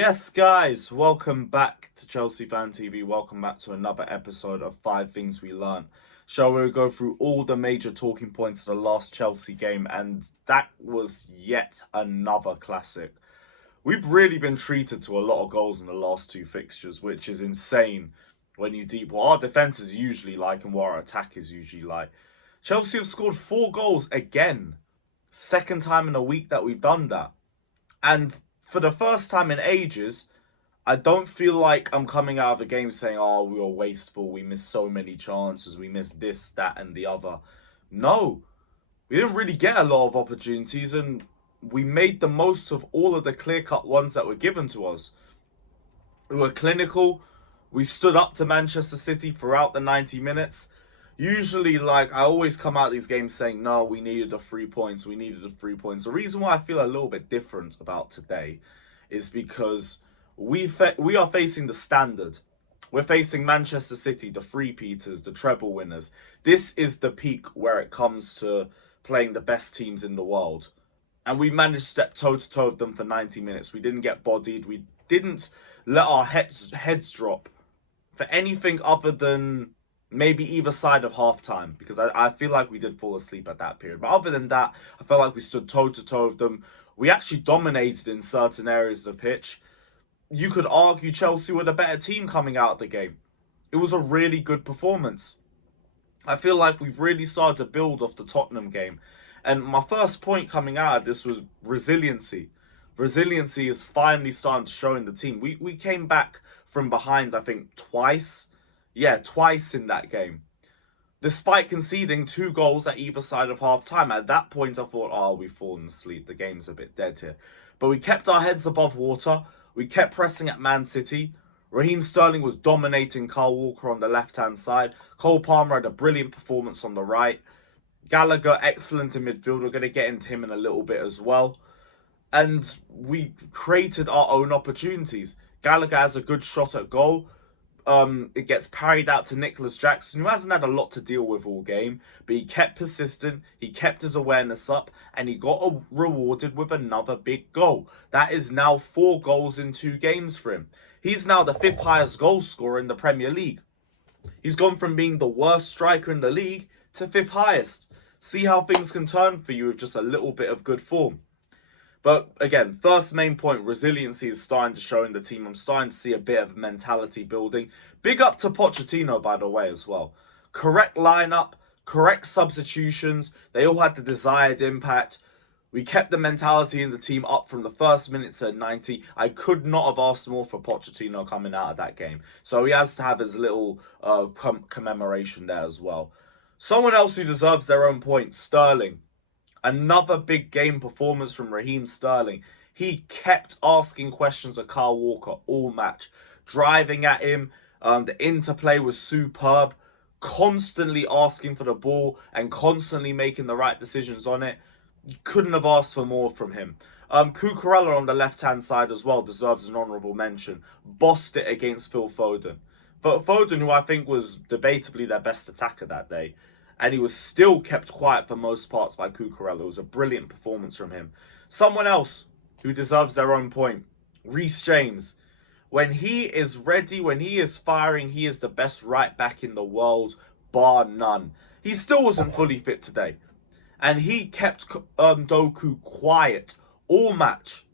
Yes, guys, welcome back to Chelsea Fan TV. Welcome back to another episode of 5 Things We Learned. Show where we go through all the major talking points of the last Chelsea game, and that was yet another classic. We've really been treated to a lot of goals in the last two fixtures, which is insane when you deep what our defence is usually like and what our attack is usually like. Chelsea have scored 4 goals again. Second time in a week that we've done that. And for the first time in ages, I don't feel like I'm coming out of the game saying, oh, we were wasteful, we missed so many chances, we missed this, that, and the other. No, we didn't really get a lot of opportunities, and we made the most of all of the clear-cut ones that were given to us. We were clinical. We stood up to Manchester City throughout the 90 minutes. Usually, I always come out of these games saying, no, we needed the 3 points. We needed the 3 points. The reason why I feel a little bit different about today is because we are facing the standard. We're facing Manchester City, the three-peaters, the treble winners. This is the peak where it comes to playing the best teams in the world. And we managed to step toe-to-toe with them for 90 minutes. We didn't get bodied. We didn't let our heads drop for anything other than maybe either side of half-time, because I feel like we did fall asleep at that period. But other than that, I felt like we stood toe-to-toe with them. We actually dominated in certain areas of the pitch. You could argue Chelsea were the better team coming out of the game. It was a really good performance. I feel like we've really started to build off the Tottenham game. And my first point coming out of this was resiliency. Resiliency is finally starting to show in the team. We came back from behind, I think, twice. Yeah, twice in that game. Despite conceding 2 goals at either side of half-time. At that point, I thought, oh, we've fallen asleep. The game's a bit dead here. But we kept our heads above water. We kept pressing at Man City. Raheem Sterling was dominating Kyle Walker on the left-hand side. Cole Palmer had a brilliant performance on the right. Gallagher, excellent in midfield. We're going to get into him in a little bit as well. And we created our own opportunities. Gallagher has a good shot at goal. It gets parried out to Nicholas Jackson, who hasn't had a lot to deal with all game, but he kept persistent, he kept his awareness up, and he got rewarded with another big goal. That is now 4 goals in 2 games for him. He's now the 5th highest goal scorer in the Premier League. He's gone from being the worst striker in the league to 5th highest. See how things can turn for you with just a little bit of good form. But again, first main point, resiliency is starting to show in the team. I'm starting to see a bit of mentality building. Big up to Pochettino, by the way, as well. Correct lineup, correct substitutions. They all had the desired impact. We kept the mentality in the team up from the first minute to 90. I could not have asked more for Pochettino coming out of that game. So he has to have his little commemoration there as well. Someone else who deserves their own point, Sterling. Another big game performance from Raheem Sterling. He kept asking questions of Kyle Walker all match. Driving at him. The interplay was superb. Constantly asking for the ball and constantly making the right decisions on it. You couldn't have asked for more from him. Cucurella on the left-hand side as well deserves an honourable mention. Bossed it against Phil Foden. But Foden, who I think was debatably their best attacker that day, and he was still kept quiet for most parts by Cucurella. It was a brilliant performance from him. Someone else who deserves their own point, Reece James. When he is ready, when he is firing, he is the best right back in the world, bar none. He still wasn't fully fit today. And he kept Doku quiet all match.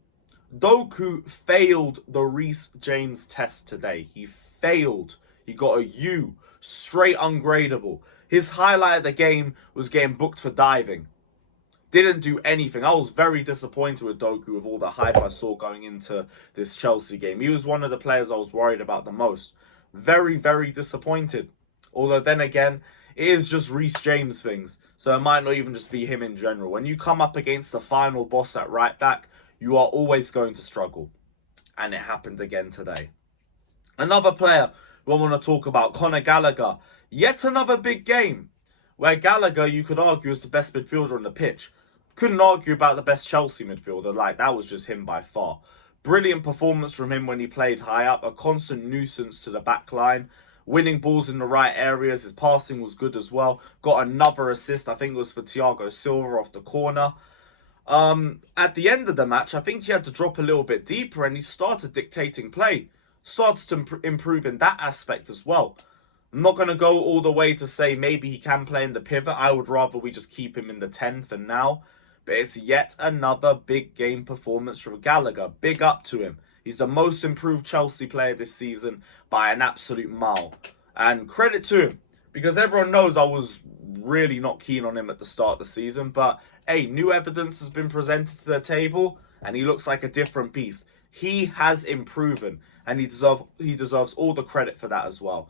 Doku failed the Reece James test today. He failed. He got a U. Straight ungradable. His highlight of the game was getting booked for diving. Didn't do anything. I was very disappointed with Doku with all the hype I saw going into this Chelsea game. He was one of the players I was worried about the most. Very, very disappointed. Although then again, it is just Reece James things. So it might not even just be him in general. When you come up against the final boss at right back, you are always going to struggle. And it happened again today. Another player we want to talk about, Conor Gallagher. Yet another big game where Gallagher, you could argue, is the best midfielder on the pitch. Couldn't argue about the best Chelsea midfielder. That was just him by far. Brilliant performance from him when he played high up. A constant nuisance to the back line. Winning balls in the right areas. His passing was good as well. Got another assist. I think it was for Thiago Silva off the corner. At the end of the match, I think he had to drop a little bit deeper and he started dictating play. Started to improve in that aspect as well. I'm not going to go all the way to say maybe he can play in the pivot. I would rather we just keep him in the 10 for now. But it's yet another big game performance from Gallagher. Big up to him. He's the most improved Chelsea player this season by an absolute mile. And credit to him. Because everyone knows I was really not keen on him at the start of the season. But, hey, new evidence has been presented to the table. And he looks like a different beast. He has improved. And he deserves all the credit for that as well.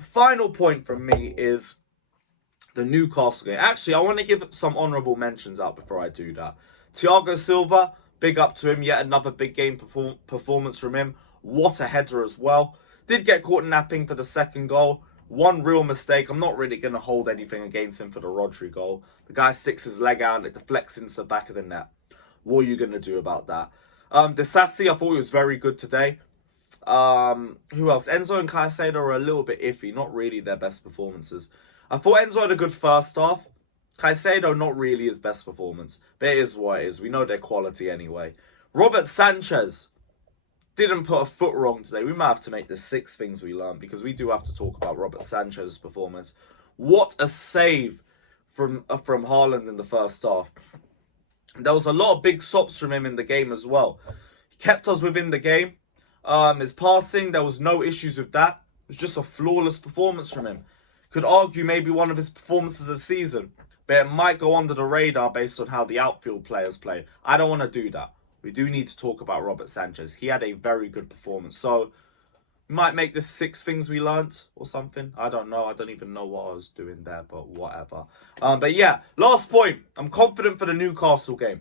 Final point from me is the Newcastle game. Actually, I want to give some honourable mentions out before I do that. Thiago Silva, big up to him. Yet another big game performance from him. What a header as well. Did get caught napping for the second goal. One real mistake. I'm not really going to hold anything against him for the Rodri goal. The guy sticks his leg out and it deflects into the back of the net. What are you going to do about that? Disasi, I thought he was very good today. Who else? Enzo and Caicedo are a little bit iffy. Not really their best performances. I thought Enzo had a good first half. Caicedo, not really his best performance. But it is what it is. We know their quality anyway. Robert Sanchez didn't put a foot wrong today. We might have to make this 6 things we learned because we do have to talk about Robert Sanchez's performance. What a save from Haaland in the first half. There was a lot of big stops from him in the game as well. He kept us within the game. His passing, there was no issues with that. It was just a flawless performance from him. Could argue maybe one of his performances of the season. But it might go under the radar based on how the outfield players play. I don't want to do that. We do need to talk about Robert Sanchez. He had a very good performance. So, we might make this 6 things we learnt or something. I don't know. I don't even know what I was doing there, but whatever. But yeah, last point. I'm confident for the Newcastle game.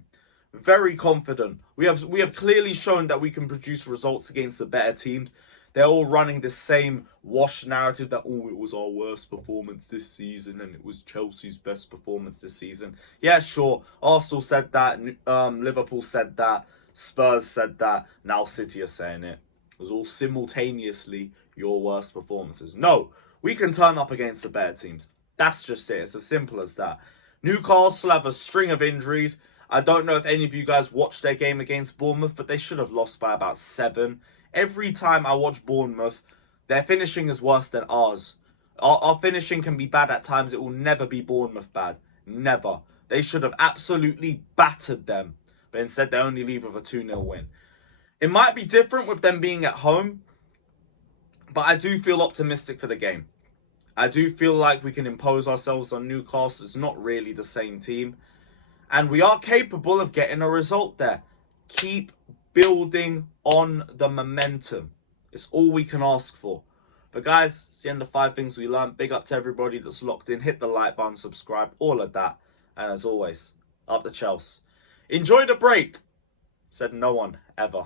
Very confident. We have clearly shown that we can produce results against the better teams. They're all running the same wash narrative that, oh, it was our worst performance this season and it was Chelsea's best performance this season. Yeah, sure. Arsenal said that. Liverpool said that. Spurs said that. Now City are saying it. It was all simultaneously your worst performances. No, we can turn up against the better teams. That's just it. It's as simple as that. Newcastle have a string of injuries. I don't know if any of you guys watched their game against Bournemouth, but they should have lost by about 7. Every time I watch Bournemouth, their finishing is worse than ours. Our finishing can be bad at times. It will never be Bournemouth bad. Never. They should have absolutely battered them. But instead, they only leave with a 2-0 win. It might be different with them being at home. But I do feel optimistic for the game. I do feel like we can impose ourselves on Newcastle. It's not really the same team. And we are capable of getting a result there. Keep building on the momentum. It's all we can ask for. But guys, it's the end of 5 things we learned. Big up to everybody that's locked in. Hit the like button, subscribe, all of that. And as always, up the Chelsea. Enjoy the break. Said no one ever.